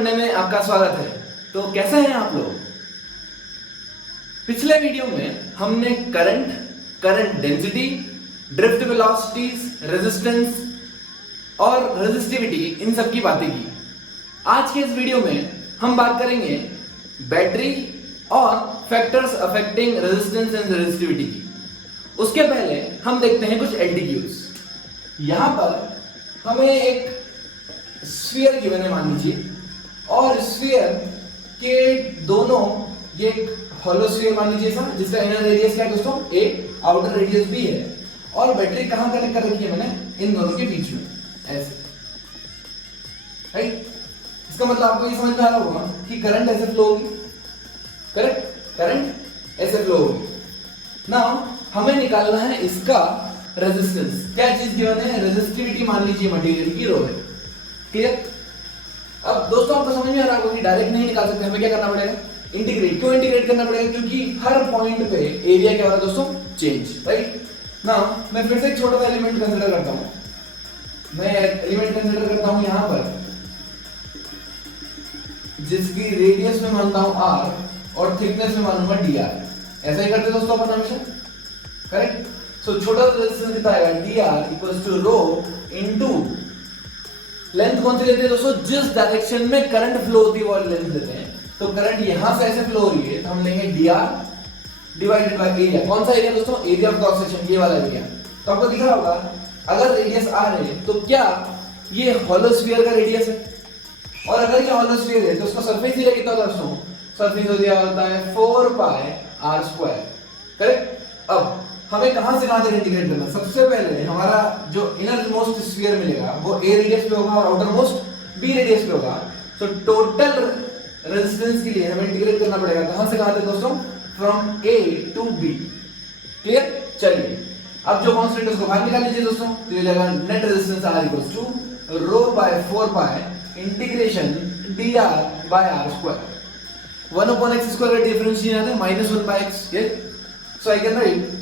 पढ़ने में आपका स्वागत है। तो कैसे हैं आप लोग? पिछले वीडियो में हमने current density, drift velocities, resistance और रेजिस्टिविटी इन सब की बातें की। आज के इस वीडियो में हम बात करेंगे बैटरी और factors affecting resistance and resistivity की। उसके पहले हम देखते हैं कुछ एलटीक्यूज। यहां पर हमें एक स्फीयर गिवन है मान लीजिए, और स्फीयर के दोनों, ये एक हॉलो स्फीयर मान लीजिए ऐसा, जिसका इनर रेडियस क्या है दोस्तों, ए, आउटर रेडियस बी है, और बैटरी कहां कनेक्ट कर रखी है मैंने, इन दोनों के बीच में ऐसे, राइट। इसका मतलब आपको ये समझ में आ रहा होगा कि करंट ऐसे फ्लो होगी, करेक्ट, करंट ऐसे फ्लो होगी। नाउ हमें निकालना है इसका रेजिस्टेंस। क्या चीज गिवन है, रेजिस्टिविटी मान लीजिए मटेरियल की रो है, क्लियर। अब दोस्तों आपको समझ में आ रहा होगा कि डायरेक्ट नहीं निकाल सकते, हमें क्या करना पड़ेगा, इंटीग्रेट। क्यों इंटीग्रेट करना पड़ेगा, क्योंकि हर पॉइंट पे एरिया क्या हो रहा है दोस्तों, चेंज, राइट। नाउ मैं फिर से एक छोटा सा एलिमेंट कंसीडर करता हूं। मैं एलिमेंट कंसीडर करता हूं यहां पर, जिसकी रेडियस में मानता हूं r और थिकनेस में मानूंगा dr। ऐसा ही करते दोस्तों अपन हमेशा, करेक्ट। सो छोटा रेजिस्टेंस कितना आएगा, dr equals to rho into length. कौन सी लेते हैं दोस्तों, जिस डायरेक्शन में करंट फ्लो होती है वो लेंथ लेते हैं। तो करंट यहां से ऐसे फ्लो हो रही है तो हम लेंगे dr डिवाइडेड बाय एरिया। कौन सा एरिया दोस्तों, एरिया ऑफ क्रॉस सेक्शन, ये वाला एरिया। तो आपको दिख रहा होगा अगर रेडियस r है तो क्या ये हॉलो स्फीयर का रेडियस है, और अगर ये हॉलो स्फीयर है तो उसका सरफेस एरिया कितना होता है दोस्तों, सरफेस एरिया होता है 4 पाई r², करेक्ट। अब हमें कहां से कहां तक इंटीग्रेट करना है, सबसे पहले हमारा जो इनर मोस्ट स्फीयर मिलेगा वो a रेडियस पे होगा और आउटर मोस्ट b रेडियस पे होगा। तो टोटल रेजिस्टेंस के लिए हमें इंटीग्रेट करना पड़ेगा कहां से कहां तक दोस्तों, from a to b, clear. चलिए अब जो कांस्टेंट है उसको बाहर निकाल लीजिए दोस्तों। तो ये जाएगा net resistance r equals to rho by 4 pi integration dr by r²। 1/x² का डिफरेंशिएशन आता है -1/x, so I can write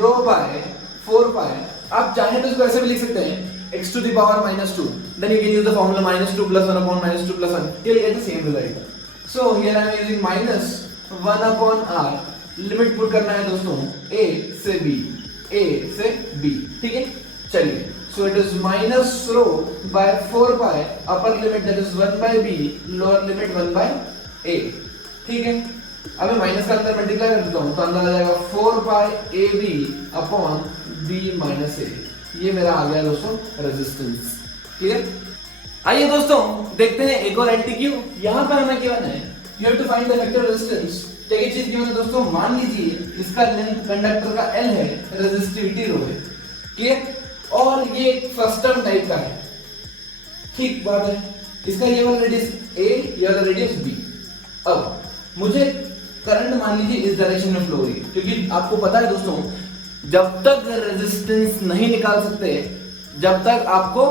rho by 4 pi. आप चाहे तो इसको ऐसे भी लिख सकते हैं x to the power -2, then you can use the formula -2 + 1 upon -2 + 1 till you get the same result. So here I am using -1 upon r, limit put करना है दोस्तों a से b, ठीक है। चलिए so it is minus rho by 4 pi upper limit that is 1 by b, lower limit 1 by a, ठीक है। अब मैं माइनस का अंदर मल्टीप्लाई कर देता हूं तो अंदर आ जाएगा 4 पाई ab upon b minus a। ये मेरा आ गया दोस्तों रेजिस्टेंस, क्लियर। आइए दोस्तों देखते हैं एक और एलटीक्यू। यहां पर हमें गिवन है you have to find the vector resistance. तो ये चीज गिवन है दोस्तों, मान लीजिए इसका लेंथ कंडक्टर का l है, रेजिस्टिविटी रो है, क्लियर, और ये फर्स्ट टर्म टाइप का है, ठीक बात है। इसका ये वाला रेडियस a, ये वाला रेडियस b। अब मुझे करंट मान लीजिए इस डायरेक्शन में फ्लो हो रही है, क्योंकि आपको पता है दोस्तों जब तक रेजिस्टेंस नहीं निकाल सकते जब तक आपको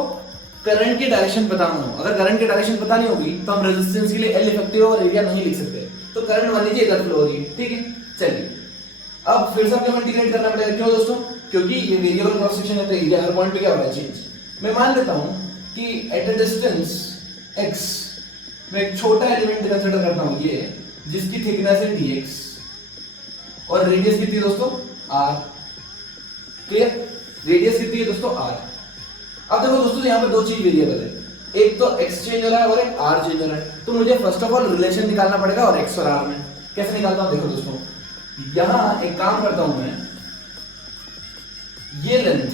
करंट की डायरेक्शन पता ना हो। अगर करंट की डायरेक्शन पता नहीं होगी तो हम रेजिस्टेंस के लिए एल लिख सकते हो और एरिया नहीं लिख सकते। तो करंट मान लीजिए इधर फ्लो हो रही है, ठीक है। चलिए अब फिर से आपको इंटीग्रेट करना पड़ेगा, क्यों दोस्तों, क्योंकि ये वेरिएबल क्रॉस सेक्शन है तो एरिया हर पॉइंट पे क्या हो रहा है, चेंज। मैं मान लेता हूं कि एट अ डिस्टेंस x मैं एक छोटा एलिमेंट कंसीडर करता हूं, ये जिसकी थिकनेस है dx और रेडियस कितनी है दोस्तों, r, क्लियर। रेडियस कितनी है दोस्तों, r। अब देखो दोस्तों यहाँ पे दो चीज वेरिएबल है, एक तो x चेंज हो रहा है और एक r चेंज हो रहा है। तो मुझे फर्स्ट ऑफ ऑल रिलेशन निकालना पड़ेगा और x और r में। कैसे निकालता हूं देखो दोस्तों, यहां एक काम करता हूं मैं, ये लेंथ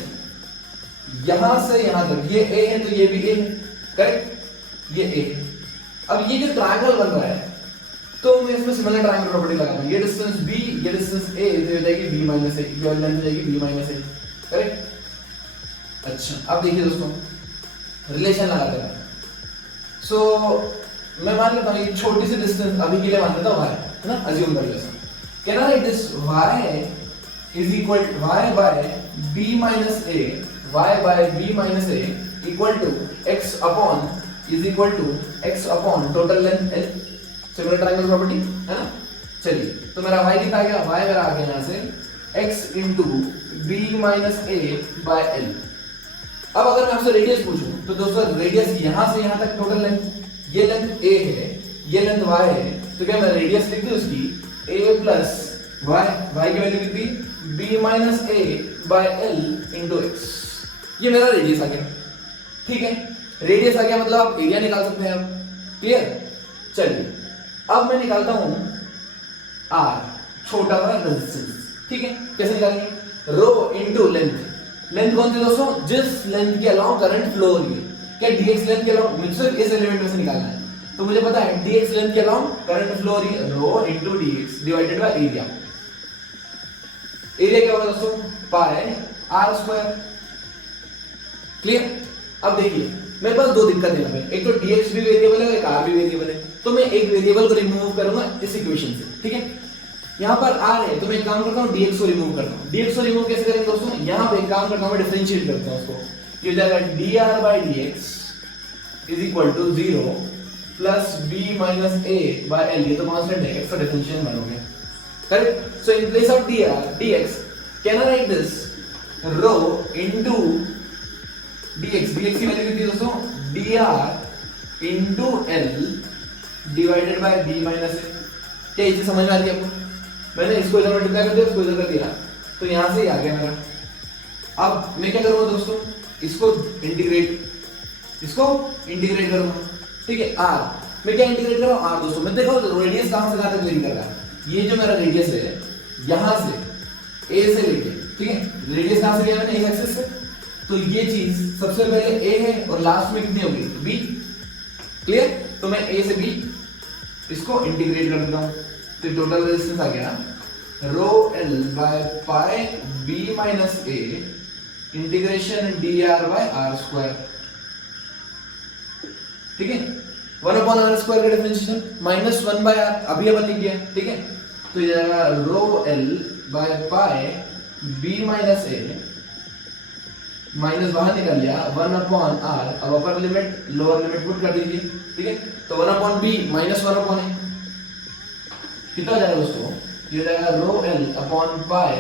यहां से यहां तक ये a है तो ये भी a है, करेक्ट, ये a है। अब ये जो ट्रायंगल बन रहा है तो मैं इसमें सिमिलर ट्रायंगल प्रॉपर्टी लगाता हूं। ये डिस्टेंस b, ये डिस्टेंस a, तो हो जाएगी b - a, ये वाली लेंथ हो जाएगी b - a, करेक्ट। अच्छा अब देखिए दोस्तों रिलेशन लगाते हैं। सो मैं मान लेता हूं ये छोटी सी डिस्टेंस अभी के लिए मान लेता हूं y, है ना, अज्यूम कर लेता हूं। Can I write this y is equal y by b - a, y by b - a equal to x upon is equal to x upon total length l, similar triangle property, है ना। चलिए तो मेरा y कितना आ गया, y मेरा आ गया यहां से x into b minus a by l। अब अगर मैं आपसे रेडियस पूछूं तो दोस्तों रेडियस यहां से यहां तक टोटल लेंथ, ये लेंथ a है, ये लेंथ y है, तो क्या मैं रेडियस लिख दूं उसकी a प्लस y की वैल्यू कितनी, b minus a by l into x। ये मेरा रेडियस आ गया, ठीक है। रेडियस आ गया मतलब आप एरिया निकाल सकते हैं अब, क्लियर। चलिए अब मैं निकालता हूं r, छोटा वाला रेजिस्टेंस, ठीक है। कैसे निकालेंगे, रो इनटू लेंथ। लेंथ कौन सी दोस्तों, जिस लेंथ के अलाउ करंट फ्लो हो रही है। क्या dx लेंथ के अलाउ, मुझे सिर्फ इस एलिमेंट में से निकालना है, तो मुझे पता है dx लेंथ के अलाउ करंट फ्लो हो रही है, rho into dx divided by area. Area क्या होगा दोस्तों, पाई r स्क्वायर, क्लियर। अब देखिए मेरे पास दो दिक्कतें हैं, एक तो dx भी वेरिएबल है और एक r भी वेरिएबल है, तो मैं एक वेरिएबल को रिमूव करूंगा इस इक्वेशन से, ठीक है। यहाँ पर r है तो मैं एक काम करता हूँ dx को रिमूव करता हूँ। dx को रिमूव कैसे करेंगे दोस्तों, यहाँ पे एक काम करता हूँ मैं डिफरेंशिएट करता हूँ उसको, ये हो जाएगा dr by dx is equal to 0 plus b minus a by l, ये तो कांस्टेंट है, x का डिफरेंशियल मान हो गया, correct. So in place of dx can I write this rho into dx, dx की वैल्यू कितनी है दोस्तों, dr into l divided by b minus a। क्या इसे समझ में आ रही है आपको, मैंने इसको इधर मल्टीप्लाई कर दिया, इसको इधर कर दिया, तो यहां से ही आ गया मेरा। अब मैं क्या करूंगा दोस्तों, इसको इंटीग्रेट करूंगा, ठीक है। r मैं क्या इंटीग्रेट कर रहा हूं, r दोस्तों मैं देखो रेडियस कहां से कहां तक वेरी कर रहा है, ये जो मेरा रेडियस है यहां से a से लेके, ठीक है। रेडियस कहां से लिया मैंने, इस एक्सिस से, तो ये चीज सबसे पहले a है और लास्ट में कितनी होगी, b, क्लियर। तो मैं a से b इसको इंटीग्रेट कर देता हूं, तो टोटल रेजिस्टेंस आ गया rho l by pi b minus a integration dr by r square, ठीक है। 1 अपॉन r स्क्वायर का डिफरेंशिएशन माइनस 1 बाय r, अभी अपन लिख दिया, ठीक है। तो ये जाएगा रो l by pi b minus a, minus बाहर निकल लिया 1 अपॉन r, अब upper limit lower limit put कर दीजिए, ठीक है। तो 1 upon b minus 1 upon a कितना हो जाएगा दोस्तों, ये हो जाएगा रो l upon pi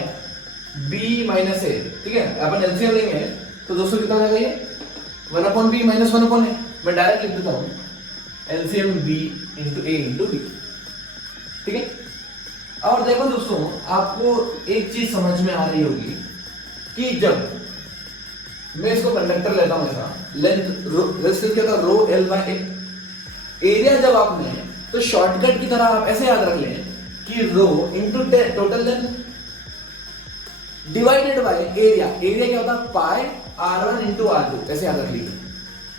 b minus a, ठीक है। अपन एलसीएम लेंगे तो दोस्तों कितना हो जाएगा ये 1 upon b minus 1 upon a। मैं डायरेक्ट लिख देता हूं LCM b into a into b, ठीक है। और देखो दोस्तों आपको एक चीज समझ में आ रही होगी कि जब मैं इसको कंडक्टर लेता हूं ऐसा, लेंथ रेजिस्टेंस क्या था, रो l बाय a, एरिया जब आप लें तो शॉर्टकट की तरह आप ऐसे याद रख लें कि rho into total length divided by area. Area क्या होता है, पाई r1 इनटू r2, ऐसे याद रख लीजिए,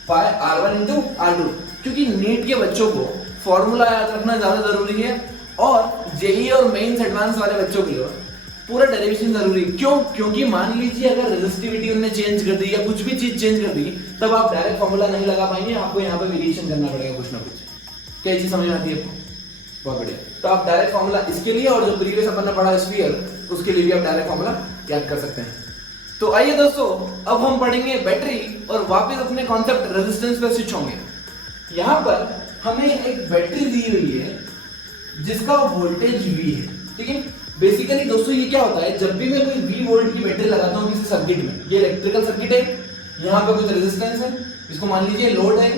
पाई r1 इनटू r2। क्योंकि नीट के बच्चों को फॉर्मूला याद रखना ज्यादा जरूरी है और जेई और मेंस एडवांस वाले बच्चों के लिए पूरा डेरिवेशन जरूरी है। क्यों, क्योंकि मान लीजिए अगर रेजिस्टिविटी उन्होंने चेंज कर दी या कुछ भी चीज चेंज कर दी, तब आप डायरेक्ट फॉर्मूला नहीं लगा पाएंगे, आपको यहाँ पे वेरिएशन करना पड़ेगा कुछ ना कुछ। क्या चीज समझ में आती है आपको, बहुत बढ़िया। तो आप डायरेक्ट फॉर्मूला इसके लिए और जो प्रीवियस अपन ने पढ़ा स्फीयर, उसके लिए भी आप डायरेक्ट फॉर्मूला याद कर सकते हैं। तो आइए दोस्तों अब हम पढ़ेंगे बैटरी और वापस अपने कॉन्सेप्ट रेजिस्टेंस पे स्विच होंगे। यहाँ पर हमें एक बैटरी दी हुई है जिसका वोल्टेज V है, ठीक है। बेसिकली दोस्तों ये क्या होता है, जब भी मैं कोई V वोल्ट की बैटरी लगाता हूँ किसी सर्किट में, ये इलेक्ट्रिकल सर्किट है, यहाँ पे कुछ रेजिस्टेंस है, इसको मान लीजिए लोड है,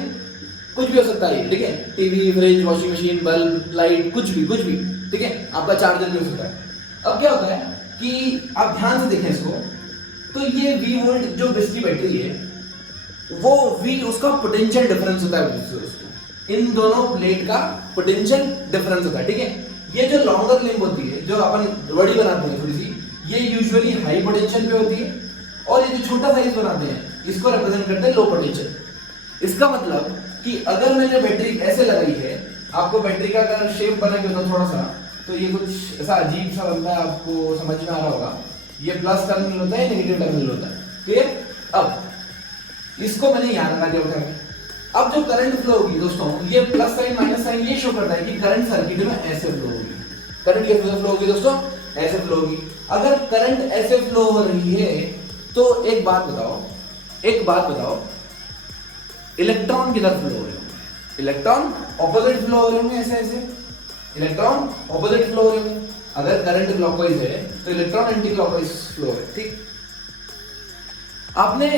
कुछ भी हो सकता है, ठीक है। TV, fridge, washing machine, bulb, light, कुछ भी, ठीक है। आपका चार्जर भी हो सकता है। अब क्या होता है कि आप ध्यान से देखें इसको, तो ये V वोल्ट जो इसकी बैटरी है वो V उसका पोटेंशियल डिफरेंस होता है, इन दोनों प्लेट का पोटेंशियल डिफरेंस होता है, ठीक है। ये जो लॉन्गर लिंक होती है, जो अपन बड़ी बनाते हैं थोड़ी सी, ये यूजुअली हाई पोटेंशियल पे होती है, और ये जो छोटा साइज बनाते हैं इसको रिप्रेजेंट करते हैं लो पोटेंशियल। इसका मतलब कि अगर मैंने बैटरी ऐसे लगाई है, आपको बैटरी का अगर शेप बना के होता थोड़ा सा, तो ये कुछ ऐसा अजीब सा बनता है, आपको समझ में आ रहा होगा। ये प्लस टर्मिनल होता है, नेगेटिव टर्मिनल होता है, क्लियर। अब इसको मैंने यहां लगा दिया उठा के। अब जो करंट फ्लो होगी दोस्तों, ये प्लस साइन माइनस साइन ये शो करता है कि करंट सर्किट में ऐसे फ्लो होगी। करंट कैसे फ्लो होगी दोस्तों, ऐसे फ्लो होगी। अगर करंट ऐसे फ्लो हो रही है तो एक बात बताओ, इलेक्ट्रॉन किधर फ्लो हो रहे होंगे, इलेक्ट्रॉन ऑपोजिट फ्लो हो रहे होंगे, ऐसे इलेक्ट्रॉन ऑपोजिट फ्लो हो रहे होंगे। अगर करंट क्लॉकवाइज है तो इलेक्ट्रॉन एंटी क्लॉकवाइज फ्लो है, ठीक। आपने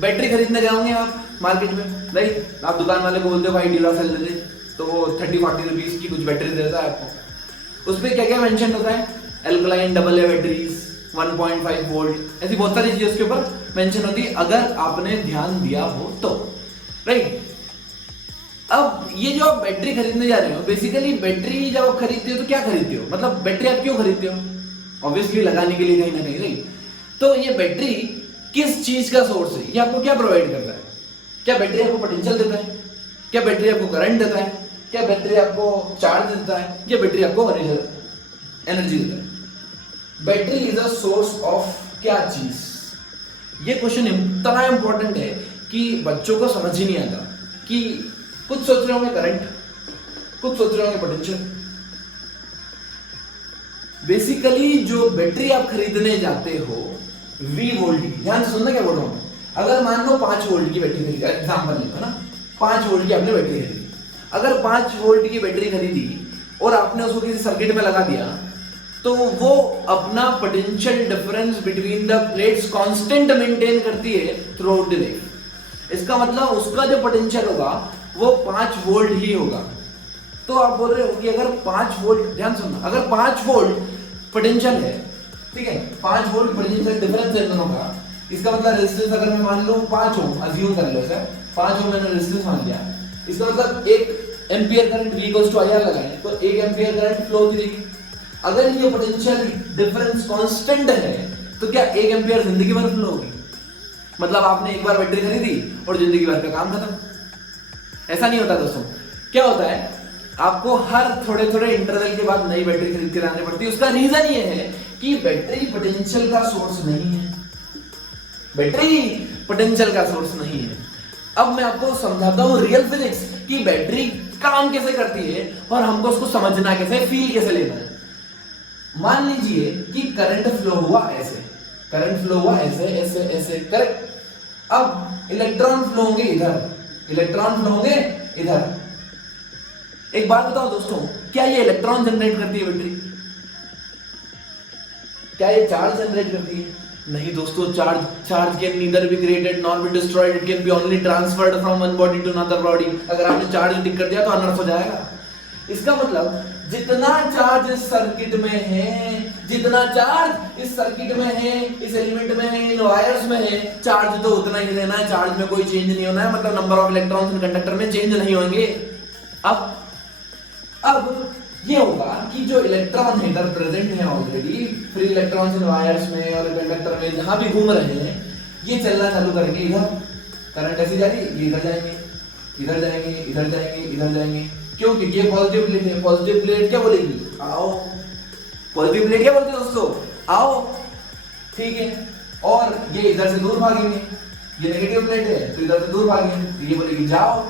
बैटरी खरीदने जाओगे आप, मार्केट में, राइट? आप दुकान वाले को बोलते हो भाई ड्यूरासेल दे दे, तो वो 30-40 रुपीज की कुछ बैटरी देता है आपको। उस पर क्या क्या मेंशन होता है? Alkaline double A batteries, 1.5 volt, ऐसी बहुत सारी चीजें उसके ऊपर मेंशन होती है, अगर आपने ध्यान दिया हो तो, राइट? अब ये जो आप बैटरी खरीदने जा रहे हो, बेसिकली बैटरी जब आप खरीदते हो तो क्या खरीदते हो, मतलब बैटरी आप क्यों खरीदते हो? ऑब्वियसली लगाने के लिए कहीं ना कहीं, राइट? तो ये बैटरी किस चीज का सोर्स है? ये आपको क्या प्रोवाइड करता है? क्या बैटरी आपको पोटेंशियल देता है? क्या बैटरी आपको करंट देता है? क्या बैटरी आपको चार्ज देता है? क्या बैटरी आपको एनर्जी देता है? Battery is a source of क्या चीज? ये क्वेश्चन इतना इंपॉर्टेंट है कि बच्चों को समझ ही नहीं आता। कि कुछ सोच रहे होंगे करंट, कुछ सोच रहे होंगे पोटेंशियल। बेसिकली जो बैटरी आप खरीदने जाते हो V वोल्ट की, ध्यान से सुनना क्या बोल रहा हूं। अगर मान लो 5 वोल्ट की बैटरी खरीदी, एग्जांपल लेते ना, 5 वोल्ट की आपने बैटरी खरीदी। अगर 5 वोल्ट की बैटरी खरीदी और आपने उसको किसी सर्किट में लगा दिया, तो वो अपना potential difference between the plates constant maintain करती है थ्रू आउट द लाइफ। इसका मतलब उसका जो पोटेंशियल होगा वो 5 वोल्ट ही होगा। तो आप बोल रहे हो कि अगर 5 वोल्ट, ध्यान सुनना, अगर 5 वोल्ट पोटेंशियल है, ठीक है, 5 वोल्ट पोटेंशियल डिफरेंस है दोनों का, इसका मतलब रेजिस्टेंस अगर मैं मान लूं 5 ओम, अज्यूम कर लो सर, 5 ओम मैंने रेजिस्टेंस मान लिया, इसका मतलब 1 ampere current V equals to IR लगाएं तो 1 एम्पियर करंट फ्लो करेगी। अगर ये पोटेंशियल डिफरेंस कांस्टेंट है तो क्या 1 एम्पियर जिंदगी भर फ्लो होगी? मतलब आपने एक बार बैटरी खरीदी और जिंदगी भर का काम खत्म। ऐसा नहीं होता दोस्तों। क्या होता है, आपको हर थोड़े थोड़े इंटरवल के बाद नई बैटरी खरीद के लानी पड़ती है। उसका रीजन ये है कि बैटरी पोटेंशियल का सोर्स नहीं है, बैटरी पोटेंशियल का सोर्स नहीं है। अब मैं आपको समझाता हूं रियल फिजिक्स कि बैटरी काम कैसे करती है और हमको उसको समझना कैसे, फील कैसे लेना है। मान लीजिए कि करंट फ्लो हुआ ऐसे, करंट फ्लो हुआ ऐसे ऐसे ऐसे, करेक्ट? अब इलेक्ट्रॉन फ्लो होंगे इधर, इलेक्ट्रॉन फ्लो होंगे इधर। एक बात बताओ दोस्तों, क्या ये इलेक्ट्रॉन जनरेट करती है बैटरी? क्या ये चार्ज जनरेट करती है? नहीं दोस्तों, charge can neither be created nor be destroyed, it can be only transferred from one body to another body. अगर आपने चार्ज टिक कर दिया तो अनर्थ हो जाएगा। इसका मतलब जितना चार्ज इस सर्किट में है, जितना चार्ज इस सर्किट में है, इस एलिमेंट में है, इन वायर्स में है, चार्ज तो उतना ही रहना है, चार्ज में कोई चेंज नहीं होना है। मतलब number of electrons in conductor में चेंज नहीं होंगे। अब ये होगा कि जो इलेक्ट्रॉन है इधर प्रेजेंट है already, free electrons in wires में और कंडक्टर में जहां भी घूम रहे हैं, ये चलना चालू करेंगे इधर, करंट ऐसी जा रही है, ये इधर जाएंगे, इधर जाएंगे, इधर जाएंगे, इधर जाएंगे। क्यों? क्योंकि ये पॉजिटिव प्लेट है। पॉजिटिव प्लेट क्या बोलेगी? आओ। पॉजिटिव प्लेट क्या बोलते हैं दोस्तों? आओ, ठीक है। और ये इधर से दूर भागेंगे, ये नेगेटिव प्लेट है तो इधर से दूर भागेंगे, तो ये बोलेगी जाओ,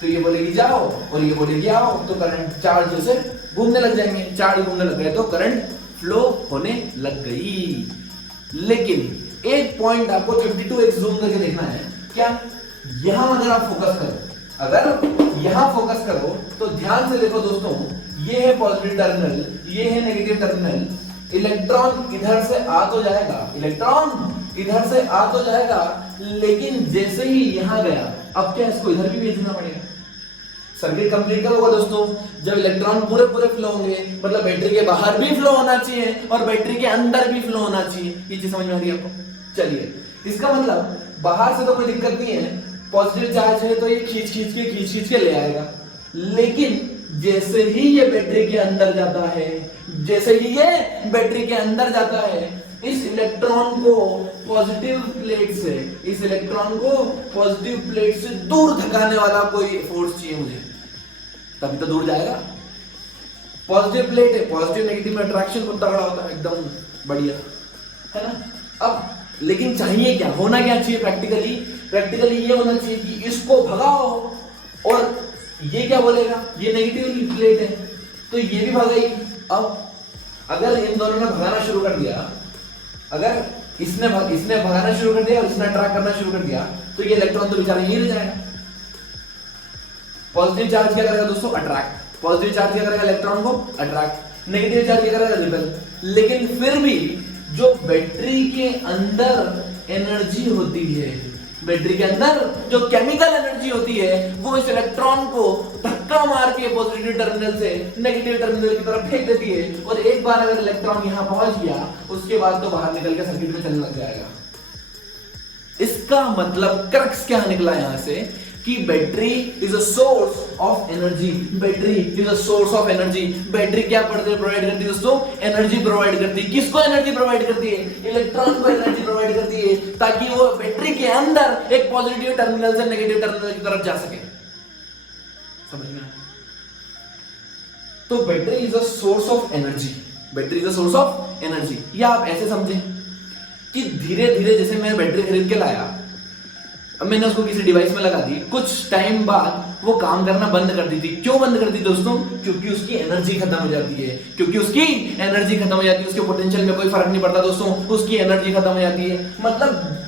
तो ये बोलेगी जाओ और ये बोलेगी आओ। तो करंट चार्ज से घूमने लग जाएंगे, चार्ज घूमने लग गए तो करंट फ्लो होने लग गई। लेकिन एक पॉइंट आपको 52x जूम करके देखना है। क्या? यहां अगर आप फोकस करो, अगर यहां फोकस करो तो ध्यान से देखो दोस्तों, ये है पॉजिटिव टर्मिनल, ये है नेगेटिव टर्मिनल। इलेक्ट्रॉन इधर से आ तो जाएगा, इलेक्ट्रॉन इधर से आ तो जाएगा, लेकिन जैसे ही यहां गया, अब क्या इसको इधर भी भेजना पड़ेगा। सर्किट कंप्लीट कब होगा दोस्तों? जब इलेक्ट्रॉन पूरे पूरे फ्लो होंगे, मतलब बैटरी के बाहर भी फ्लो होना चाहिए और बैटरी के अंदर भी फ्लो होना चाहिए। ये चीज समझ में आ रही है आपको? चलिए, इसका मतलब बाहर से तो कोई दिक्कत नहीं है, पॉजिटिव चार्ज है तो ये खींच के ले आएगा। लेकिन जैसे ही ये बैटरी के अंदर जाता है, जैसे ही ये बैटरी के अंदर जाता है, इस इलेक्ट्रॉन को पॉजिटिव प्लेट से, इस इलेक्ट्रॉन को पॉजिटिव प्लेट से दूर धकाने वाला कोई फोर्स चाहिए मुझे, तभी तो दूर जाएगा। पॉजिटिव प्लेट है, पॉजिटिव नेगेटिव में अट्रैक्शन बहुत तगड़ा होता है, एकदम बढ़िया, है ना? अब लेकिन चाहिए क्या, होना क्या चाहिए प्रैक्टिकली ये होना चाहिए कि इसको भगाओ और ये क्या बोलेगा, ये नेगेटिव प्लेट है तो ये भी भगाएगी। अब अगर इन दोनों ने भगाना शुरू कर दिया, अगर इसने भगाना शुरू कर दिया और इसने अट्रैक्ट करना शुरू कर दिया, तो ये इलेक्ट्रॉन तो बेचारा यहीं रह जाएगा। पॉजिटिव चार्ज क्या करेगा दोस्तों? अट्रैक्ट। पॉजिटिव चार्ज क्या करेगा? इलेक्ट्रॉन को अट्रैक्ट। नेगेटिव चार्ज क्या करेगा? रिपेल। लेकिन फिर भी जो बैटरी के अंदर एनर्जी होती है बैटरी के अंदर जो केमिकल एनर्जी होती है वो इस इलेक्ट्रॉन को धक्का मार के पॉजिटिव टर्मिनल से नेगेटिव टर्मिनल की तरफ फेंक देती है, और एक बार अगर इलेक्ट्रॉन यहां पहुंच गया उसके बाद तो बाहर निकल के सर्किट में चलने लग जाएगा। इसका मतलब क्रक्स क्या निकला यहां से कि battery is a source of energy. Battery is a source of energy. Battery क्या प्रोवाइड करती है दोस्तों? एनर्जी प्रोवाइड करती है। किसको एनर्जी प्रोवाइड करती है? इलेक्ट्रॉन को एनर्जी प्रोवाइड करती है, ताकि वो बैटरी के अंदर एक पॉजिटिव टर्मिनल से नेगेटिव टर्मिनल की तरफ जा सके। समझ में आया? तो battery is a source of energy. Battery is a source of energy. या आप ऐसे समझें कि धीरे धीरे जैसे मैं बैटरी खरीद के लाया, अब मैंने उसको किसी डिवाइस में लगा दी, कुछ टाइम बाद वो काम करना बंद कर दी थी। क्यों बंद कर दी दोस्तों? क्योंकि उसकी एनर्जी खत्म हो जाती है। क्योंकि उसकी एनर्जी खत्म हो जाती है, उसके पोटेंशियल में कोई फर्क नहीं पड़ता दोस्तों, उसकी एनर्जी खत्म हो जाती है। मतलब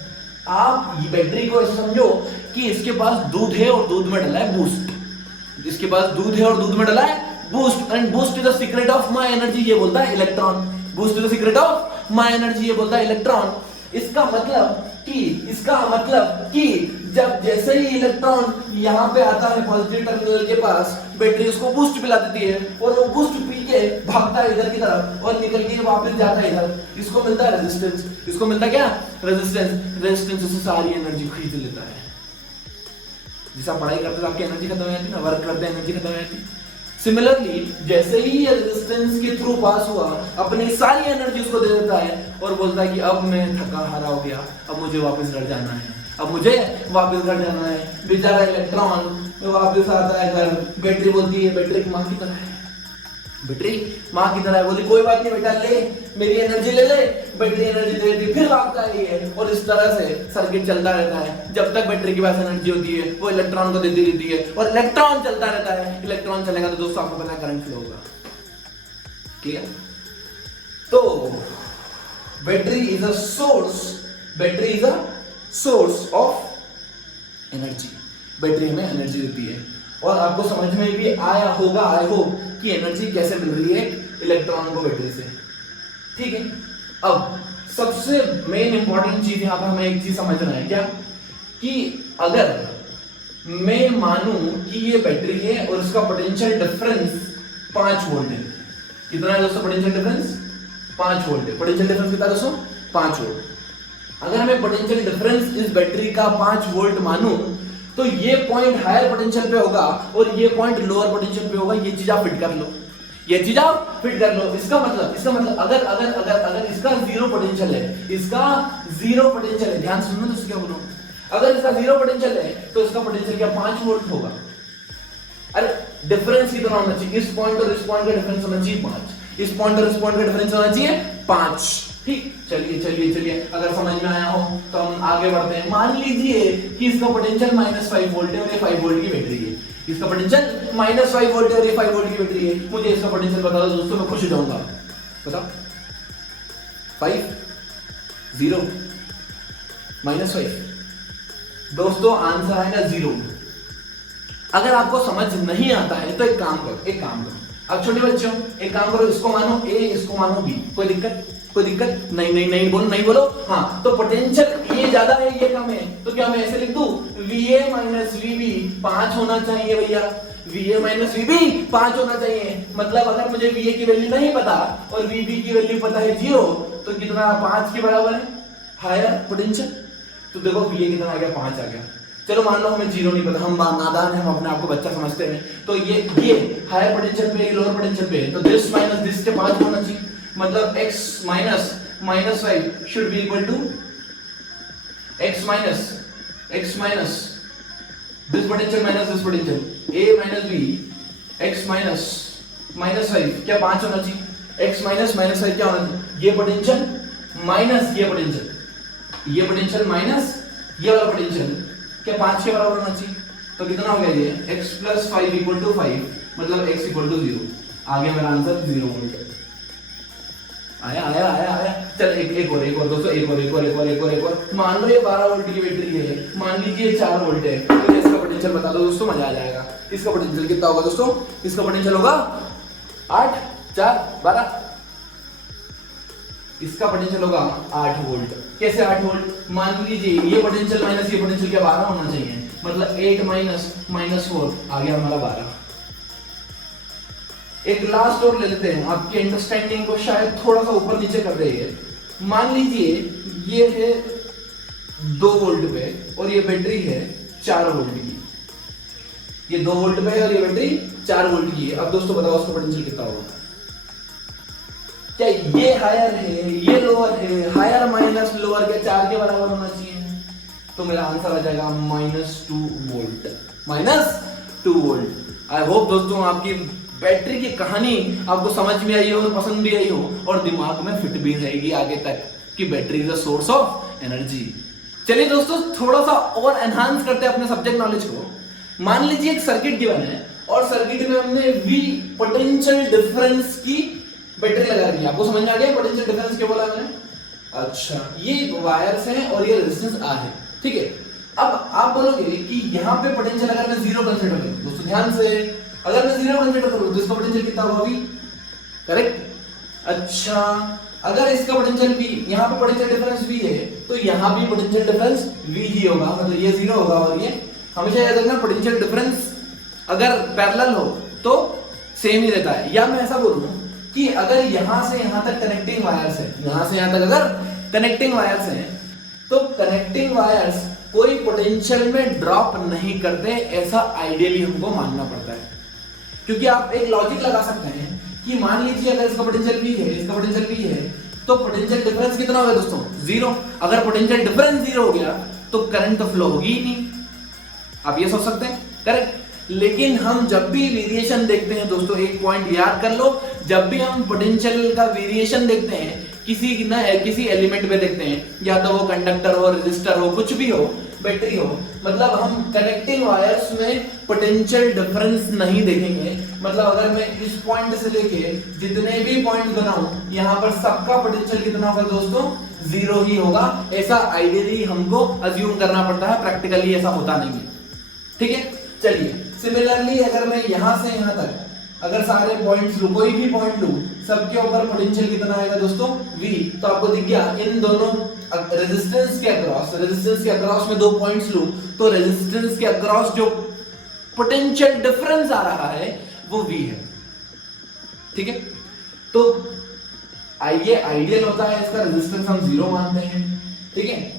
आप ये बैटरी को ऐसे समझो कि इसके पास दूध है और दूध में डला है बूस्ट। इसके पास दूध है और दूध में डला है boost, and boost is the secret of my energy, ये बोलता है electron. Boost is the secret of my energy, ये बोलता है इलेक्ट्रॉन। इसका मतलब कि जब जैसे ही इलेक्ट्रॉन यहां पे आता है पॉजिटिव टर्मिनल के पास, बैटरी उसको बूस्ट पिला देती है, और वो बूस्ट पी के भागता है इधर की तरफ और निकल के वापस जाता है इधर। इसको मिलता है रेजिस्टेंस। इसको मिलता है क्या? रेजिस्टेंस। रेजिस्टेंस से सारी एनर्जी खींच लेता है। जैसे आप पढ़ाई करते हो आपकी एनर्जी खत्म हो जाती है ना, वर्क करते हैं एनर्जी खत्म हो जाती है। सिमिलरली जैसे ही ये रेजिस्टेंस के थ्रू पास हुआ, अपनी सारी एनर्जी उसको दे देता है और बोलता है कि अब मैं थका हारा हो गया, अब मुझे वापस घर जाना है, अब मुझे वापस घर जाना है। बेचारा इलेक्ट्रॉन वापस आता है घर। बैटरी बोलती है, बैटरी की मां की तरह है, बैटरी मां की तरह है, बोली कोई बात नहीं बेटा, ले मेरी एनर्जी ले ले। बैटरी एनर्जी दे देती, फिर भागता है, और इस तरह से सर्किट चलता रहता है। जब तक बैटरी के पास एनर्जी होती है वो इलेक्ट्रॉन को देती रहती है, और इलेक्ट्रॉन चलता रहता है। इलेक्ट्रॉन चलेगा तो दोस्तों आपको पता है करंट फ्लो होगा। क्लियर? तो battery is a source, battery is a source of energy. Battery हमें एनर्जी देती है। और आपको समझ में भी आया होगा, आई होप, कि एनर्जी कैसे मिल रही है इलेक्ट्रॉन को बैटरी से। ठीक है? अब सबसे मेन इंपॉर्टेंट चीज यहां पर हमें एक चीज समझना है, क्या? कि अगर मैं मानूं कि ये बैटरी है और इसका पोटेंशियल डिफरेंस 5 वोल्ट है। कितना है दोस्तों पोटेंशियल डिफरेंस? 5 वोल्ट है। पोटेंशियल डिफरेंस कितना दोस्तों? 5 वोल्ट। अगर मैं पोटेंशियल डिफरेंस इस बैटरी का 5 वोल्ट मानूं, तो ये पॉइंट हायर पोटेंशियल पे होगा और ये पॉइंट लोअर पोटेंशियल पे होगा। ये चीज आप फिट कर लो, ये चीज आप फिट कर लो। इसका मतलब अगर अगर अगर अगर इसका जीरो पोटेंशियल है, इसका जीरो पोटेंशियल है, ध्यान सुनना दोस्तों क्या बोलूं, अगर इसका जीरो पोटेंशियल है तो इसका पोटेंशियल क्या 5 वोल्ट होगा। अरे डिफरेंस कितना होना चाहिए? इस पॉइंट और इस पॉइंट का डिफरेंस होना चाहिए 5, इस पॉइंट और इस पॉइंट का डिफरेंस होना चाहिए 5। ठीक, चलिए चलिए चलिए, अगर समझ में आया हो तो हम आगे बढ़ते हैं। मान लीजिए कि इसका पोटेंशियल -5 वोल्ट है और ये 5 वोल्ट की बैटरी है। इसका पोटेंशियल -5 वोल्ट है और ये 5 वोल्ट की बैटरी है। मुझे इसका पोटेंशियल बता दो दोस्तों, मैं खुश हो जाऊंगा। बताओ, 5 0 -5 दोस्तों आंसर आएगा 0। अगर आपको समझ नहीं आता है तो एक काम करो। अब छोटे बच्चों एक काम करो, इसको मानो A, इसको मानो B। कोई दिक्कत? नहीं बोलो। हाँ, तो पोटेंशियल ये ज्यादा है ये कम है, तो क्या मैं ऐसे लिख दूं? VA माइनस VB 5 होना चाहिए भैया। VA माइनस VB 5 होना चाहिए। मतलब अगर मुझे VA की वैल्यू नहीं पता और VB की वैल्यू पता है 0, तो कितना 5 के बराबर है हायर पोटेंशियल। तो देखो VA कितना आ गया? 5 आ गया। चलो मान लो हमें 0 नहीं पता, हम नादान हैं, हम अपने आप को बच्चा समझते हैं। तो ये हायर पोटेंशियल पे, लोअर पोटेंशियल पे, तो दिस माइनस दिस के 5 होना चाहिए। मतलब x minus -5 should be equal to x minus this potential minus this potential, a minus b, x minus -5 क्या 5 होना चाहिए। x माइनस -5 क्या होना चाहिए? ये पोटेंशियल माइनस ये पोटेंशियल माइनस ये वाला पोटेंशियल क्या 5 के बराबर होना चाहिए। तो कितना हो गया ये? x प्लस 5 इक्वल टू 5, मतलब x इक्वल टू 0। आ गया मेरा आंसर 0 वोल्ट। आया। चल एक और दोस्तों, एक और। मान लो ये 12 वोल्ट की बैटरी है, मान लीजिए 4 वोल्ट है, तो इसका पोटेंशियल बता दो दोस्तों, मजा आ जाएगा। इसका पोटेंशियल कितना होगा दोस्तों? इसका पोटेंशियल होगा 8 4 12। इसका पोटेंशियल होगा 8 वोल्ट। कैसे 8 वोल्ट? मान लीजिए ये पोटेंशियल माइनस ये पोटेंशियल क्या 12 होना चाहिए, मतलब 8 माइनस 4 आ गया हमारा 12। एक लास्ट और ले लेते हैं, आपकी अंडरस्टैंडिंग को शायद थोड़ा सा ऊपर नीचे कर रही है। मान लीजिए ये है 2 वोल्ट पे और ये बैटरी है 4 वोल्ट की। ये 2 वोल्ट पे है और ये बैटरी 4 वोल्ट की है। अब दोस्तों बताओ उसका पोटेंशियल कितना होगा? क्या ये हायर है ये लोअर है? हायर माइनस लोअर के 4 के बराबर होना चाहिए, तो मेरा आंसर आ जाएगा -2 वोल्ट। -2 वोल्ट। आई होप दोस्तों आपकी बैटरी की कहानी आपको समझ में आई हो, पसंद भी आई हो और दिमाग में फिट भी रहेगी आगे तक कि battery is a source of energy. चलिए दोस्तों थोड़ा सा और एनहांस करते हैं अपने सब्जेक्ट नॉलेज को। मान लीजिए एक सर्किट गिवन है और सर्किट में हमने V पोटेंशियल डिफरेंस की बैटरी लगा दी। आपको समझ में आ गया पोटेंशियल डिफरेंस क्या बोला मैंने? अच्छा, ये वायर्स हैं और ये रेजिस्टेंस R है, ठीक है। अब आप बोलोगे कि यहाँ पे पोटेंशियल अगर मैं 0 कंसीडर करूं, दोस्तों ध्यान से, अगर मैं 0 कंसीडर करूं तो इसका पोटेंशियल कितना होगा? V, correct. अच्छा, अगर इसका पोटेंशियल V, यहाँ पे पोटेंशियल डिफरेंस V है तो यहाँ भी पोटेंशियल डिफरेंस V ही होगा, मतलब ये 0 होगा और ये हमेशा याद रखना पोटेंशियल डिफरेंस अगर पैरेलल हो तो सेम ही रहता है। या मैं ऐसा बोलूं कि अगर यहां से यहां तक कनेक्टिंग वायर्स है, यहां से यहां तक अगर कनेक्टिंग वायर्स हैं तो कनेक्टिंग वायर्स कोई पोटेंशियल में ड्रॉप नहीं करते, ऐसा आइडियली हमको मानना पड़ता है। क्योंकि आप एक लॉजिक लगा सकते हैं कि मान लीजिए अगर इसका पोटेंशियल V है, इसका पोटेंशियल V है, तो पोटेंशियल डिफरेंस कितना होगा दोस्तों? 0। अगर पोटेंशियल डिफरेंस 0 हो गया तो करंट तो फ्लो होगी ही नहीं। आप ये सोच सकते हैं, करेक्ट। लेकिन हम जब भी वेरिएशन देखते हैं दोस्तों, एक पॉइंट याद कर लो, जब भी हम पोटेंशियल का वेरिएशन देखते हैं किसी एलिमेंट में देखते हैं, या तो वो कंडक्टर हो, रेजिस्टर हो, कुछ भी हो, बैटरी हो, मतलब हम कनेक्टिंग वायर्स में पोटेंशियल डिफरेंस नहीं देखेंगे। मतलब अगर मैं इस पॉइंट से लेके जितने भी पॉइंट बनाऊं, यहां पर सबका पोटेंशियल कितना होगा दोस्तों? 0 ही होगा। ऐसा आइडियली हमको अज्यूम करना पड़ता है, प्रैक्टिकली ऐसा होता नहीं है, ठीक है। चलिए सिमिलरली अगर मैं यहां से यहां तक अगर सारे पॉइंट्स लूं, कोई भी पॉइंट लूं, सबके ऊपर पोटेंशियल कितना आएगा दोस्तों? V। तो आपको दिख गया इन दोनों रेजिस्टेंस के अक्रॉस में 2 पॉइंट्स लूं तो रेजिस्टेंस के अक्रॉस जो पोटेंशियल डिफरेंस आ रहा है वो V है, ठीक है। तो ये आइडियल होता है, इसका रेजिस्टेंस हम 0 मानते हैं, ठीक है।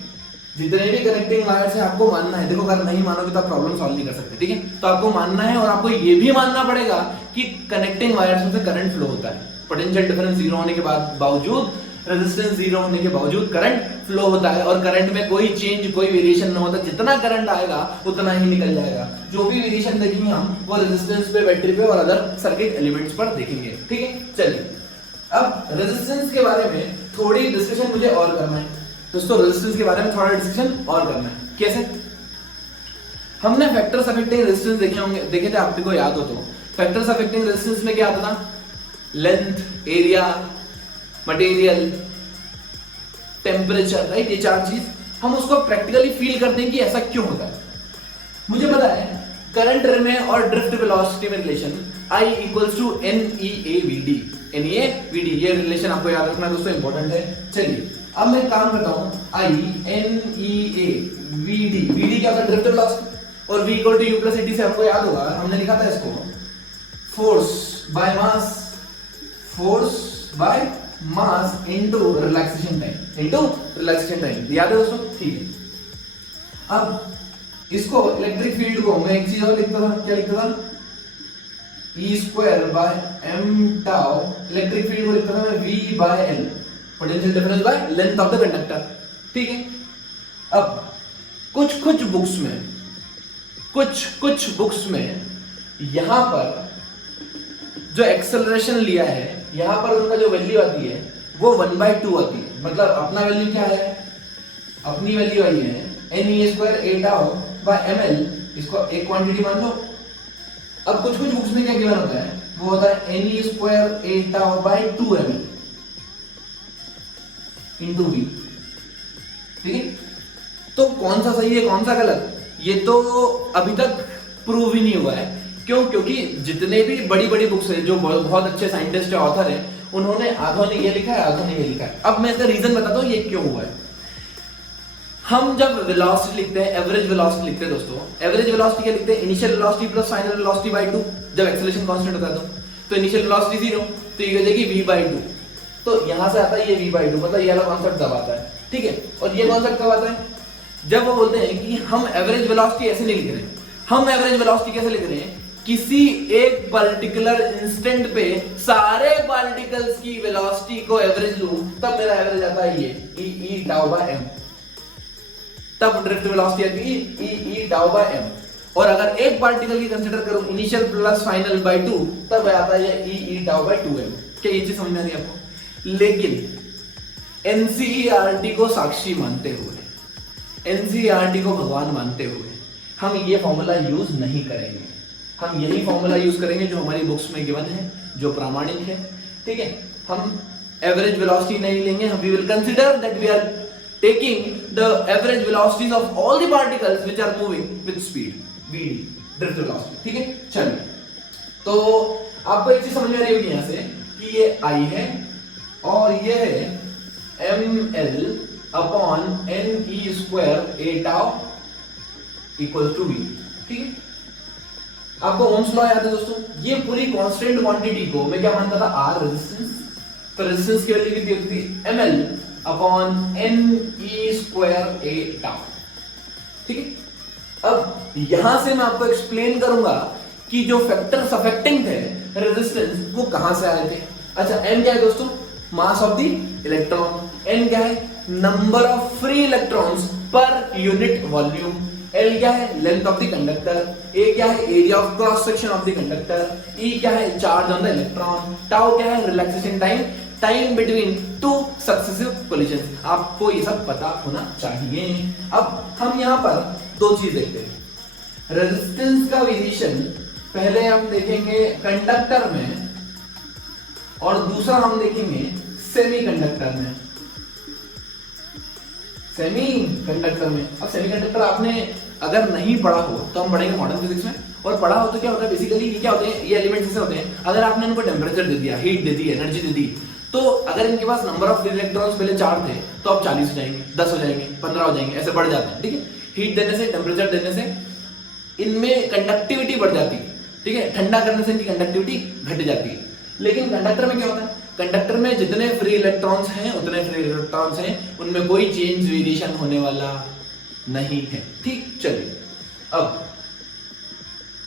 जितने भी कनेक्टिंग वायर्स है आपको मानना है। देखो अगर नहीं मानोगे तो आप प्रॉब्लम सॉल्व नहीं कर सकते, ठीक है। तो आपको मानना है और आपको ये भी मानना पड़ेगा कि कनेक्टिंग वायर्स में से करंट फ्लो होता है। पोटेंशियल डिफरेंस 0 होने के बावजूद, रेजिस्टेंस 0 होने के बावजूद करंट फ्लो होता है और करंट में कोई चेंज, कोई वेरिएशन नहीं होता। जितना करंट आएगा उतना ही निकल जाएगा। जो भी वेरिएशन देखेंगे हम वो रेजिस्टेंस पे, बैटरी पे और अदर सर्किट एलिमेंट्स पर देखेंगे, ठीक है। चलिए अब रेजिस्टेंस के बारे में थोड़ी डिस्कशन मुझे और करना है दोस्तों। रेजिस्टेंस के बारे में थोड़ा डिस्कशन और करना है। कैसे? हमने फैक्टर्स अफेक्टिंग रेजिस्टेंस देखे थे, आपको याद हो तो। फैक्टर्स अफेक्टिंग रेजिस्टेंस में क्या आता था? Length, area, material, temperature, right. ये 4 चीज हम उसको प्रैक्टिकली फील करते हैं कि ऐसा क्यों होता है। मुझे पता है करंट में और ड्रिफ्ट वेलोसिटी में रिलेशन I = NEAVD। NEAVD ये रिलेशन आपको याद रखना दोस्तों, इंपॉर्टेंट है। चलिए अब मैं काम करता हूं, NEAVD। VD क्या होता है? Drift velocity. और V = U + AT से आपको याद होगा, हमने लिखा था इसको force by mass into relaxation time. याद है दोस्तों? ठीक है। अब इसको इलेक्ट्रिक फील्ड को मैं एक चीज और लिखता था, क्या लिखता था? E²/m⁴ इलेक्ट्रिक फील्ड को लिखता था मैं V/L, potential difference by length of the conductor, ठीक है। अब कुछ बुक्स में यहां पर जो एक्सेलरेशन लिया है, यहां पर उनका जो वैल्यू आती है वो 1/2 आती है। मतलब अपना वैल्यू क्या है? अपनी वैल्यू आई है NE²A/ml, इसको एक क्वांटिटी मान लो। अब कुछ बुक्स में क्या गिवन होता है? वो होता है NE²A/2ml इंटू V, ठीक है। तो कौन सा सही है कौन सा गलत, ये तो अभी तक प्रूव ही नहीं हुआ है। क्यों? क्योंकि जितने भी बड़ी बुक्स है, जो बहुत अच्छे साइंटिस्ट है, ऑथर है, उन्होंने आधों ने ये लिखा है, आधों ने ये लिखा है। अब मैं इसका रीजन बताता हूँ ये क्यों हुआ है। हम जब वेलोसिटी लिखते हैं, एवरेज वेलोसिटी लिखते हैं दोस्तों, एवरेज वेलोसिटी क्या लिखते हैं, initial velocity plus final velocity bye 2, जब एक्सेलरेशन कांस्टेंट होता है तो इनिशियल वेलोसिटी 0, तो ये हो जाएगी v by 2, तो यहां से आता है ये v by 2, मतलब ये वाला कॉन्सेप्ट तब आता है, ठीक है। और ये कॉन्सेप्ट कब आता है, जब वो बोलते हैं कि हम एवरेज वेलोसिटी ऐसे नहीं लिख रहे हैं। हम एवरेज वेलोसिटी कैसे लिख रहे हैं, किसी एक पर्टिकुलर इंस्टेंट पे सारे पार्टिकल्स की वेलोसिटी को एवरेज लूं, तब मेरा एवरेज आता है ये e टाउ बाय m, तब ड्रिफ्ट वेलोसिटी आती है e टाउ बाय m। और अगर एक पार्टिकल की कंसीडर करूं इनिशियल प्लस फाइनल बाय 2, तब आता है ये e टाउ बाय 2m। क्या ये चीज समझ में आ रही है आपको? लेकिन एनसीईआरटी को साक्षी मानते हुए, एनसीईआरटी को भगवान मानते हुए हम ये फॉर्मूला यूज नहीं करेंगे। हम यही फॉर्मूला यूज करेंगे जो हमारी बुक्स में गिवन है, जो प्रामाणिक है, ठीक है। हम एवरेज वेलोसिटी नहीं लेंगे, हम we will consider that we are taking the average velocities of all the particles which are moving with speed, vd, drift velocity, ठीक है। चलिए, तो आपको एक चीज समझ में आ रही होगी यहां से कि ये I है और ये है ml upon ne square a tau equal to v, ठीक है। आपको ओम्स लॉ याद है दोस्तों, ये पूरी कांस्टेंट क्वांटिटी को मैं क्या मानता था, r रेजिस्टेंस, तो रेजिस्टेंस की वैल्यू कितनी होती थी, ml upon ne square a tau, ठीक है। अब यहां से मैं आपको एक्सप्लेन करूंगा कि जो फैक्टर्स अफेक्टिंग थे रेजिस्टेंस वो कहां से आए थे। अच्छा, n क्या है दोस्तों, mass of the electron, n क्या है, number of free electrons per unit volume, L क्या है, length of the conductor, A क्या है, area of cross section of the conductor, E क्या है, charge on the electron, tau क्या है, relaxation time, time between two successive collision. आपको ये सब पता होना चाहिए। अब हम यहां पर दो चीज देखते हैं, रेजिस्टेंस का वेरिएशन पहले हम देखेंगे कंडक्टर में और दूसरा हम देखेंगे सेमीकंडक्टर में। सेमीकंडक्टर में, अब सेमीकंडक्टर आपने अगर नहीं पढ़ा हो तो हम पढ़ेंगे मॉडर्न फिजिक्स में, और पढ़ा हो तो क्या होता है बेसिकली, ये क्या होते हैं, ये एलिमेंट्स ऐसे होते हैं, अगर आपने इनको टेम्परेचर दे दिया, हीट दे दी, एनर्जी दे दी, तो अगर इनके पास नंबर ऑफ इलेक्ट्रॉन्स पहले 4 थे तो अब 40 हो जाएंगे, 10 हो जाएंगे, 15 हो जाएंगे, ऐसे बढ़ जाते हैं, ठीक है। हीट देने से, टेम्परेचर देने से इनमें कंडक्टिविटी बढ़ जाती है, ठीक है, ठंडा करने से इनकी कंडक्टिविटी घट जाती है। लेकिन कंडक्टर में क्या होता है, कंडक्टर में जितने फ्री इलेक्ट्रॉन्स हैं उतने फ्री इलेक्ट्रॉन्स हैं, उनमें कोई चेंज वेरिएशन होने वाला नहीं है, ठीक। चलिए,